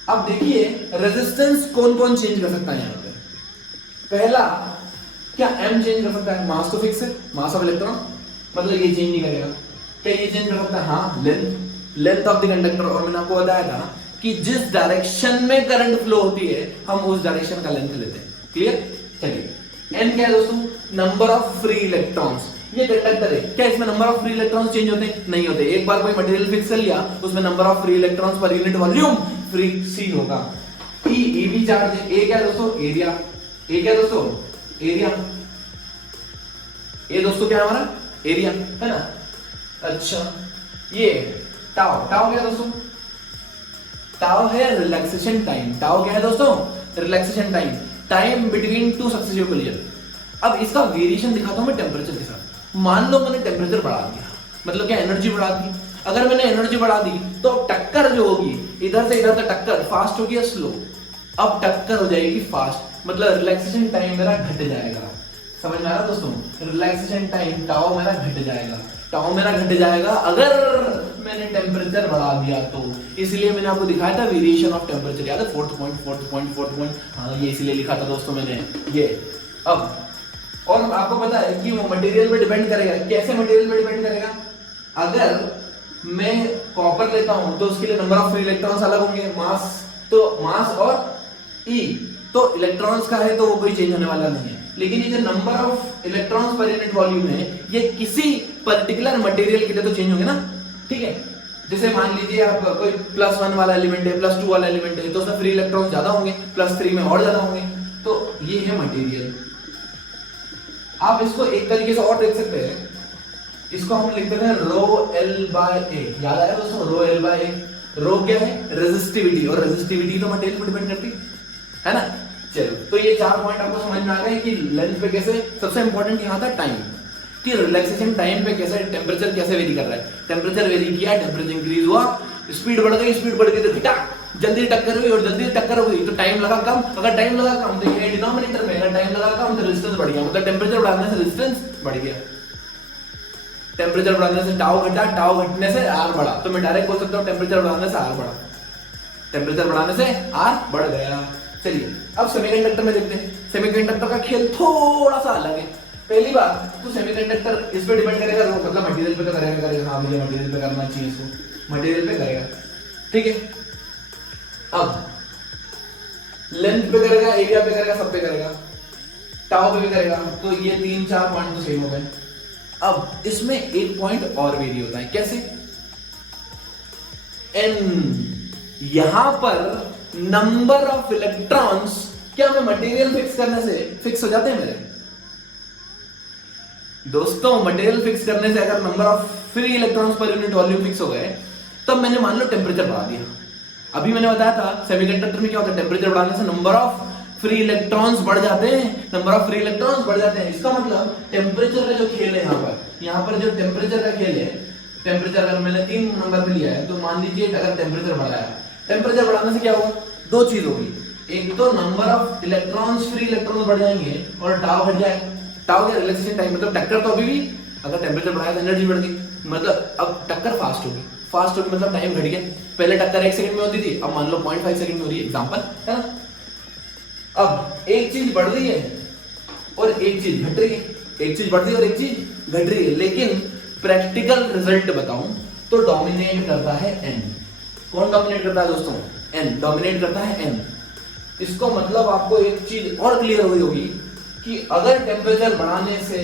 अब देखिए रेजिस्टेंस कौन कौन चेंज कर सकता है यहां पे। पहला, क्या m चेंज कर सकता है, मास तो फिक्स है, मास ऑफ इलेक्ट्रॉन, मतलब ये चेंज नहीं करेगा। क्या ये चेंज कर सकता है, हाँ, लेंथ ऑफ द कंडक्टर, और मैंने आपको बताया था कि जिस डायरेक्शन में करंट फ्लो होती है हम उस डायरेक्शन का लेंथ लेते हैं, क्लियर। चलिए, n क्या है दोस्तों, नंबर ऑफ फ्री इलेक्ट्रॉन्स, ये कंडक्टर है, क्या इसमें number of free electrons change होते हैं, नहीं होते। एक बार कोई मटेरियल फिक्स कर लिया उसमें number of free electrons per unit volume free सी होगा। ई भी चार्ज है, ए क्या है दोस्तों, एरिया, ए क्या है दोस्तों, एरिया, ये दोस्तों क्या है हमारा, एरिया है ना। अच्छा, ये टाउ, टाउ क्या है दोस्तों, टाउ है रिलैक्सेशन टाइम, टाउ क्या है दोस्तों, relaxation time, time between two successive collision. अब इसका वेरिएशन दिखाता हूं मैं टेम्परेचर के साथ। मान लो मैंने टेम्परेचर बढ़ा दिया, मतलब क्या, एनर्जी बढ़ा दी। अगर मैंने एनर्जी बढ़ा दी तो टक्कर जो होगी इधर से इधर तक टक्कर फास्ट होगी या स्लो, अब टक्कर हो जाएगी फास्ट, मतलब रिलैक्सेशन टाइम मेरा घट जाएगा। समझ में आ रहा दोस्तों, रिलैक्सेशन टाइम टाउ मेरा घट जाएगा, टाउ मेरा घट जाएगा अगर मैंने टेम्परेचर बढ़ा दिया तो। इसलिए मैंने आपको दिखाया था वेरिएशन ऑफ टेम्परेचर, याद है, फोर्थ पॉइंट, हाँ ये इसलिए लिखा था दोस्तों मैंने ये। अब और आपको पता है कि वो मटेरियल पे डिपेंड करेगा, कैसे मटेरियल पे डिपेंड करेगा, अगर मैं कॉपर लेता हूं तो उसके लिए नंबर ऑफ फ्री इलेक्ट्रॉन्स अलग होंगे, मास तो मास और ई तो इलेक्ट्रॉन्स का है तो वो कोई चेंज होने वाला नहीं है। लेकिन ये जो number of electrons per unit volume है ये किसी पर्टिकुलर मटेरियल के लिए तो चेंज होंगे ना, ठीक है। जैसे मान लीजिए आप कोई +1 वाला एलिमेंट है, +2 वाला एलिमेंट है, तो उसमें फ्री इलेक्ट्रॉन्स ज्यादा होंगे, +3 में और ज्यादा होंगे, तो ये है मटेरियल। आप इसको एक तरीके से और देख सकते हैं, इसको हम लिखते हैं ρL/A, याद आया दोस्तों, ρL/A। रो क्या है, रेजिस्टिविटी, और रेजिस्टिविटी तो मटेरियल पर डिपेंड करती है ना। चलो, तो ये 4 पॉइंट आपको समझ में आ गए कि लेंथ पे कैसे, सबसे इंपॉर्टेंट यहाँ था टाइम, कि रिलैक्सेशन टाइम पे कैसे टेम्परेचर कैसे वेरी कर रहा है। टेम्परेचर वेरी किया, टेम्परेचर इंक्रीज हुआ, स्पीड बढ़ गई तो घटा, जल्दी टक्कर हुई और जल्दी टक्कर हो गई तो टाइम लगा कम। अगर टाइम लगा कम तो ये डिनोमिनेटर में, अगर टाइम लगा कम तो रेजिस्टेंस बढ़ गया, मतलब टेम्परेचर बढ़ाने से रेजिस्टेंस बढ़ गया, टेम्परेचर बढ़ाने से टाउ घटा, टाउ घटने से आर बढ़ा। तो मैं डायरेक्ट बोल सकता हूँ टेम्परेचर बढ़ाने से आर बढ़ा, टेम्परेचर बढ़ाने से आर बढ़ गया। चलिए अब सेमीकंडक्टर में देखते हैं। सेमीकंडक्टर का खेल थोड़ा सा अलग है। पहली बात तो सेमीकंडक्टर इस पे डिपेंड करेगा, मतलब मटेरियल पे तो करेगा, हाँ मुझे मटेरियल पे करना चाहिए, इसको मटेरियल पे करेगा, ठीक है। अब लेंथ पे करेगा, एरिया पे करेगा, सब पे करेगा, टाउ पे भी करेगा, तो ये 3-4 पॉइंट तो सेम हो गए। अब इसमें एक पॉइंट और वेरी होता है, कैसे? n, यहां पर नंबर ऑफ इलेक्ट्रॉन्स, क्या मैं मटेरियल फिक्स करने से फिक्स हो जाते हैं मेरे दोस्तों? मटेरियल फिक्स करने से अगर number of free electrons per unit volume fix हो गए, तब मैंने मान लो टेम्परेचर बढ़ा दिया। अभी मैंने बताया था सेमीकंडक्टर में क्या होता है, टेम्परेचर बढ़ाने से नंबर ऑफ फ्री इलेक्ट्रॉन्स बढ़ जाते हैं, नंबर ऑफ फ्री इलेक्ट्रॉन्स बढ़ जाते हैं। इसका मतलब टेम्परेचर का जो खेल है, यहाँ पर जो टेम्परेचर का खेल है, टेम्परेचर अगर मैंने 3 नंबर पे लिया है तो मान लीजिए अगर टेम्परेचर बढ़ाया, टेम्परेचर बढ़ाने से क्या होगा, 2 चीज होगी, एक तो number of electrons, free electrons बढ़ जाएंगे और टाउ घट जाएगा। टाउ क्या, रिलैक्सेशन टाइम, मतलब टक्कर तो अभी भी, अगर टेम्परेचर बढ़ाया तो एनर्जी बढ़ गई, मतलब अब टक्कर फास्ट होगी, फास्ट होगी मतलब टाइम घट गया। पहले टक्कर 1 सेकंड में होती थी, अब मान लो 0.5 सेकंड में हो रही है, एग्जांपल है ना। अब एक चीज बढ़ रही है और एक चीज घट रही है, एक चीज बढ़ रही है और एक चीज घट रही है, लेकिन प्रैक्टिकल रिजल्ट बताऊं तो डोमिनेट करता है n। कौन डोमिनेट करता है दोस्तों? n डोमिनेट करता है n। इसको मतलब आपको एक चीज और क्लियर हुई होगी कि अगर टेम्परेचर बढ़ाने से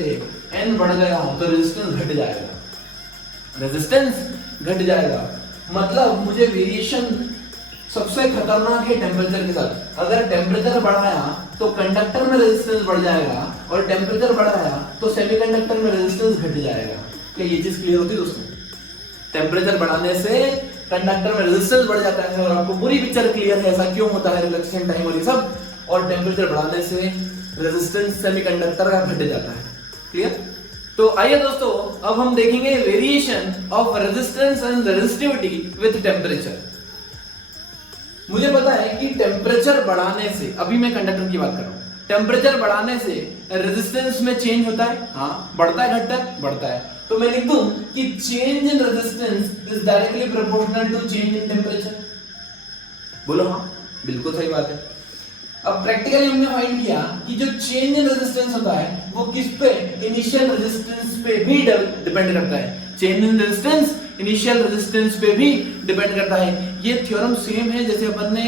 n बढ़ गया तो रेजिस्टेंस घट जाएगा, रेजिस्टेंस घट जाएगा, मतलब मुझे वेरिएशन सबसे खतरनाक है टेम्परेचर के साथ। अगर टेम्परेचर बढ़ाया तो कंडक्टर में रेजिस्टेंस बढ़ जाएगा और टेम्परेचर बढ़ाया तो सेमीकंडक्टर में रेजिस्टेंस घट जाएगा। क्या ये चीज क्लियर होती है दोस्तों? टेम्परेचर बढ़ाने से कंडक्टर में रेजिस्टेंस बढ़ जाता है और आपको पूरी पिक्चर क्लियर है ऐसा क्यों होता है, रिलैक्सेशन टाइम और ये सब, और टेम्परेचर बढ़ाने से रेजिस्टेंस सेमीकंडक्टर का घट जाता है। क्लियर? तो आइए दोस्तों अब हम देखेंगे variation of resistance and resistivity with temperature. मुझे पता है कि टेम्परेचर बढ़ाने से, अभी मैं कंडक्टर की बात कर रहा हूं, टेम्परेचर बढ़ाने से रेजिस्टेंस में चेंज होता है, हाँ बढ़ता है घटता है, बढ़ता है। तो मैं लिख दूं कि change in resistance is directly proportional to change in temperature. बोलो हाँ, बिल्कुल सही बात है। अब प्रैक्टिकली हमने फाइंड किया कि जो चेंज इन रेजिस्टेंस होता है वो किस पे, इनिशियल रेजिस्टेंस पे भी डिपेंड करता है। Change in resistance initial resistance पे भी डिपेंड करता है। ये थ्योरम सेम है जैसे अपन ने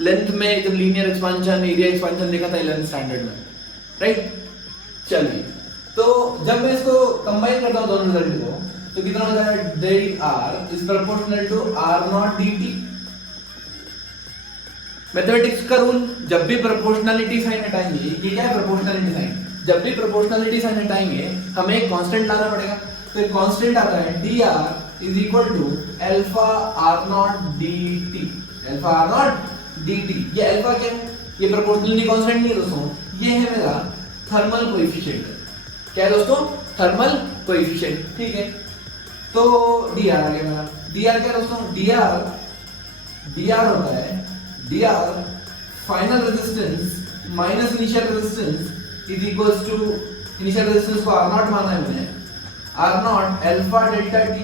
लेंथ में जब लीनियर एक्सपांशन, एरिया एक्सपांशन देखा था 11th स्टैंडर्ड में, राइट? चलिए, तो जब मैं इसको कंबाइन करता हूं दोनों रिजल्ट को तो कितना हो जाएगा, del R is proportional to R not dt। Mathematics का रूल, जब भी प्रोपोर्शनलिटी साइन हटाएंगे, ये क्या है प्रोपोर्शनलिटी साइन, जब भी प्रोपोर्शनलिटी साइन हटाएंगे हमें एक कांस्टेंट लाना पड़ेगा। तो एक कांस्टेंट आता है dr is equal to alpha R not dt, alpha R not dt। ये अल्फा क्या है, ये प्रोपोर्शनलिटी कांस्टेंट नहीं है दोस्तों, ये है मेरा थर्मल कोएफिशिएंट। क्या है दोस्तों? थर्मल कोएफिशिएंट, ठीक है। तो dr आ गया मेरा, dr क्या दोस्तों, dr होता है dr final resistance minus initial resistance is equals to, initial resistance को r0 माना है मैंने, r0 alpha delta t,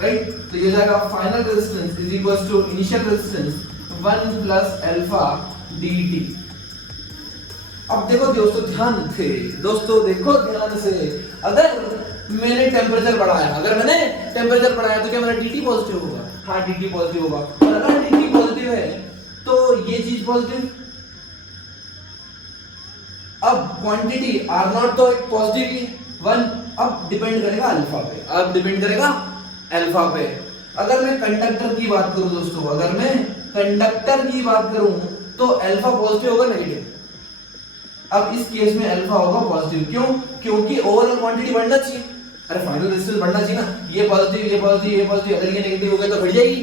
right? तो ये जाएगा final resistance is equals to initial resistance 1 plus alpha dt। अब देखो दोस्तों, ध्यान से दोस्तों, देखो ध्यान से, अगर मैंने टेम्परेचर बढ़ाया, तो क्या मेरा dt पॉजिटिव होगा? हाँ dt पॉजिटिव होगा। और अगर dt पॉजिटिव है तो ये चीज पॉजिटिव। अब क्वांटिटी r0 तो एक पॉजिटिव ही 1, अब डिपेंड करेगा अल्फा पे, अब डिपेंड करेगा अल्फा पे। अगर मैं कंडक्टर की बात करूं दोस्तों, अगर मैं कंडक्टर की बात करूं तो अल्फा पॉजिटिव होगा नेगेटिव। अब इस केस में अल्फा होगा पॉजिटिव, क्यों? क्योंकि ओवरऑल क्वांटिटी बढ़ना चाहिए, अरे फाइनल रेजिस्टेंस बढ़ना चाहिए ना। ये पॉजिटिव, ये पॉजिटिव, ये पॉजिटिव, अगर ये नेगेटिव हो गया तो घट जाएगी।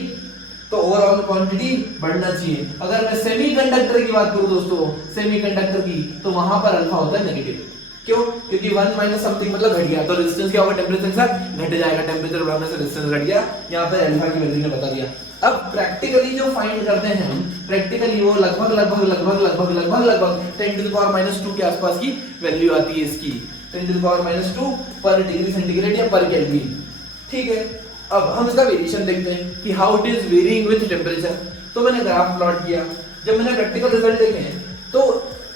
तो ओवरऑल क्वांटिटी बढ़ना चाहिए। अगर मैं सेमीकंडक्टर की बात करूं दोस्तों, सेमीकंडक्टर की, तो वहां पर अल्फा होता है नेगेटिव। क्यों? क्योंकि 1 माइनस समथिंग मतलब घट गया, तो रेजिस्टेंस क्या होगा? टेम्परेचर के साथ घट जाएगा, टेम्परेचर बढ़ने से रेजिस्टेंस घट गया। यहाँ पर अल्फा की वैल्यू ने बता दिया। अब प्रैक्टिकली जो फाइंड करते हैं हम, प्रैक्टिकली वो लगभग लगभग लगभग लगभग लगभग लगभग 10 टू द पावर -2 के आसपास की वैल्यू आती है इसकी, 10 टू द पावर -2 पर डिग्री सेंटीग्रेड या पर केल्विन। ठीक है, अब हम इसका वेरिएशन देखते हैं कि how it is varying with temperature. तो मैंने ग्राफ प्लॉट किया, जब मैंने प्रैक्टिकल रिजल्ट देखे हैं तो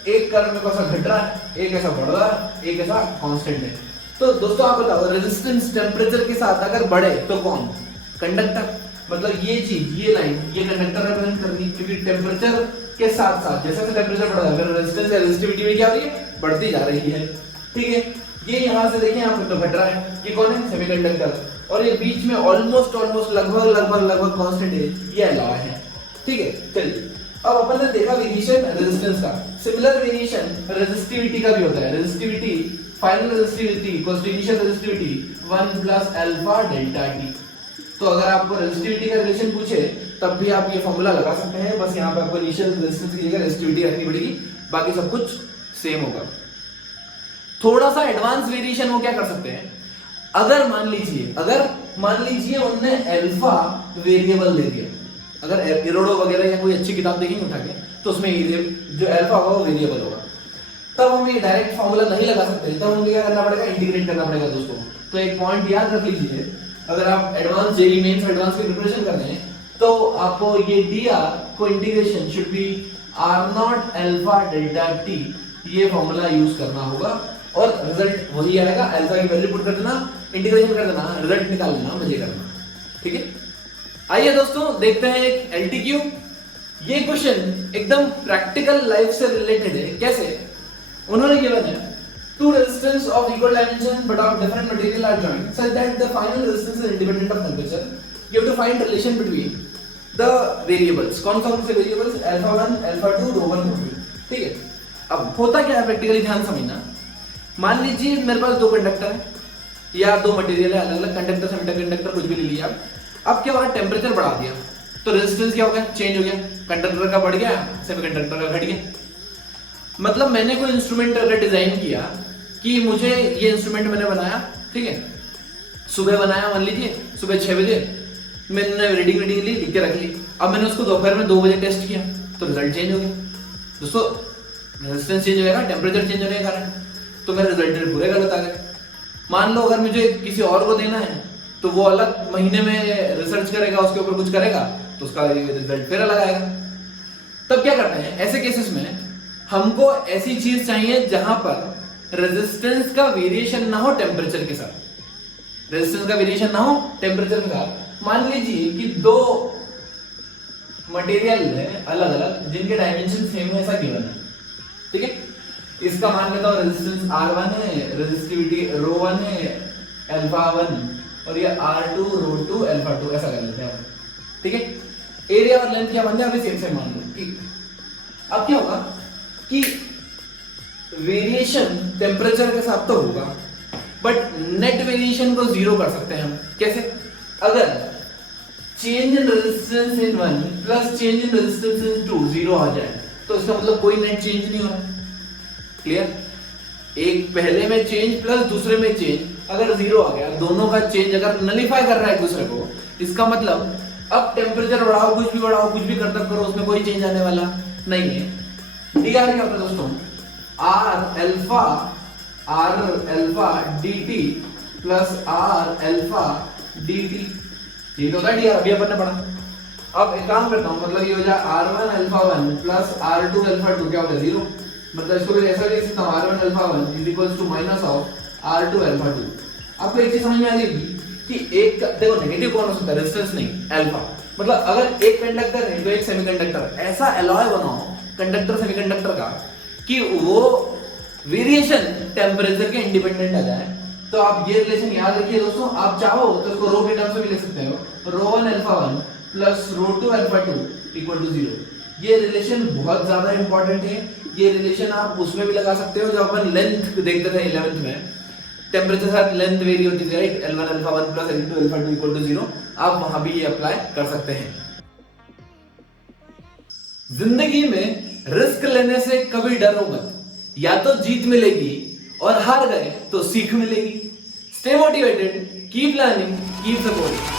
एक कर्व में ऐसा घट रहा है, एक ऐसा बढ़ रहा है, एक ऐसा कांस्टेंट है। तो दोस्तों आप बताओ, रेजिस्टेंस टेम्परेचर के साथ अगर बढ़े तो कौन? कंडक्टर। मतलब ये चीज, ये लाइन, ये कंडक्टर रिप्रेजेंट कर रही है, क्योंकि टेम्परेचर के साथ साथ जैसे जैसे टेम्परेचर बढ़ रहा है, रेजिस्टेंस या रेजिस्टिविटी में क्या हो रही है? बढ़ती जा रही है। ठीक है, ये यहां से देखिए, यहाँ पे तो घट रहा है। ये कौन है? सेमीकंडक्टर। और ये बीच में ऑलमोस्ट लगभग लगभग लगभग कांस्टेंट है, ये अलावा है। ठीक है, चलिए अब अपन ने देखा वेरिएशन रेजिस्टेंस का, सिमिलर वेरिएशन रेजिस्टिविटी का भी होता है। Resistivity, final resistivity equals to initial resistivity 1 plus alpha delta T. तो अगर आपको रेजिस्टिविटी का रिलेशन पूछे तब भी आप ये फॉर्मूला लगा सकते हैं, बस यहाँ पे आपको इनिशियल रेजिस्टेंस की जगह रेजिस्टिविटी रखनी पड़ेगी, बाकी सब कुछ सेम होगा। थोड़ा सा एडवांस वेरिएशन वो क्या कर सकते हैं, अगर मान लीजिए उन्होंने अल्फा वेरिएबल दे दिया, अगर इरोडो वगैरह या कोई अच्छी किताब देखेंगे उठा के, तो उसमें जो अल्फा होगा वो वेरिएबल होगा, तब हम ये डायरेक्ट फॉर्मूला नहीं लगा सकते, तब हमें क्या करना पड़ेगा? इंटीग्रेट करना पड़ेगा दोस्तों। तो एक पॉइंट याद रख लीजिए, अगर आप एडवांस जेईई मेंस एडवांस की प्रिपरेशन कर रहे हैं तो आपको ये dr को integration should be r0 alpha delta t, ये फॉर्मूला यूज करना होगा और रिजल्ट वही आएगा। अल्फा की वैल्यू पुट कर देना, इंटीग्रेशन कर देना, रिजल्ट निकाल लेना, मजे करना। ठीक है, आइए दोस्तों देखते हैं एक एलटीक्यू। ये क्वेश्चन एकदम प्रैक्टिकल लाइफ से रिलेटेड है। कैसे? उन्होंने गिवन है two resistors of equal dimension but of different material are joined such that the final resistance is independent of temperature. You have to find relation between the variables. कौन कौन से variables? alpha 1, alpha 2, rho 1, rho 2. ठीक है, अब होता क्या है practically ध्यान समझना। मान लीजिए मेरे पास दो कंडक्टर है या दो मटेरियल है, अलग अलग कंडक्टर सेमीकंडक्टर कुछ भी ले लिया। अब क्या हो रहा है? टेम्परेचर बढ़ा दिया तो रेजिस्टेंस क्या हो गया? चेंज हो गया, कंडक्टर का बढ़ गया, सेमीकंडक्टर का घट गया। मतलब मैंने कोई इंस्ट्रूमेंट अगर डिजाइन किया कि मुझे ये इंस्ट्रूमेंट मैंने बनाया, ठीक है, सुबह बनाया, मान लीजिए सुबह 6 बजे मैंने रीडिंग ली, लिख के रख ली। अब मैंने उसको दोपहर में 2 बजे टेस्ट किया तो रिजल्ट चेंज हो गया। दोस्तों रेजिस्टेंस चेंज हो जाएगा, टेम्परेचर चेंज होने के कारण, तो मेरे रिजल्ट पूरे गलत आ गए। मान लो अगर मुझे किसी और को देना है तो वो अलग महीने में रिसर्च करेगा, उसके ऊपर कुछ करेगा, तो उसका रिजल्ट फिर अलग आएगा। तब क्या करते हैं ऐसे केसेस में? हमको ऐसी चीज चाहिए जहां पर रेजिस्टेंस का वेरिएशन ना हो टेम्परेचर के साथ, रेजिस्टेंस का वेरिएशन ना हो टेम्परेचर के साथ। मान लीजिए कि दो मटेरियल है अलग अलग जिनके डायमेंशन सेम है, ऐसा गिवन है। ठीक है, इसका मान लेता हूं रेजिस्टेंस R1 है, रेजिस्टिविटी ρ1 है, अल्फा 1, और ये R2 ρ2 अल्फा 2, ऐसा कर लेते हैं। ठीक है, एरिया और लेंथ क्या बन जाए? अभी सेम सेम मान लो। ठीक, अब क्या होगा कि वेरिएशन टेम्परेचर के साथ तो होगा, बट नेट वेरिएशन को जीरो कर सकते हैं हम। कैसे? अगर change in resistance in 1 plus change in resistance in 2 zero आ जाए तो इसका मतलब कोई नेट चेंज नहीं हो रहा। क्लियर? एक पहले में चेंज प्लस दूसरे में चेंज, अगर जीरो आ गया, दोनों का चेंज अगर नलिफाई कर रहा है एक दूसरे को, इसका मतलब अब टेम्परेचर बढ़ाओ, कुछ भी बढ़ाओ, कुछ भी करता करो, उसमें कोई चेंज आने वाला नहीं है। डीआर क्या होता है दोस्तों? R alpha dt plus R alpha dt, ये तो होता है डीआर, अभी अपन ने पढ़ा। अब एक काम करता हूं, मतलब ये हो जाए r1 alpha 1 plus r2 alpha 2, क्या होता है? 0। मतलब इसको भी ऐसा लिख सकता हूं, r1 alpha 1 is equals to minus of r2 alpha 2। आपको एक चीज समझ में आ रही होगी कि एक देखो नेगेटिव कौन हो सकता है? रेजिस्टेंस नहीं, अल्फा। मतलब अगर एक कंडक्टर है तो एक सेमीकंडक्टर, ऐसा एलॉय बनाओ कंडक्टर सेमीकंडक्टर का कि वो वेरिएशन टेम्परेचर के इंडिपेंडेंट आ जाए। तो आप ये रिलेशन याद रखिए दोस्तों। आप चाहो तो इसको रो के टर्म्स में भी लिख सकते हो, ρ1 alpha 1 plus ρ2 alpha 2 equal to 0। ये रिलेशन बहुत ज्यादा इंपॉर्टेंट है। ये रिलेशन आप उसमें भी लगा सकते हो, जब अपन लेंथ देखते थे 11th में, टेम्परेचर साथ लेंथ वेरी होती थी, right? L1 alpha 1 plus L2 alpha 2 equal to 0। आप वहां भी ये अप्लाई कर सकते हैं। जिंदगी में रिस्क लेने से कभी डरो मत, या तो जीत मिलेगी और हार गए तो सीख मिलेगी। Stay motivated, keep learning, keep supporting.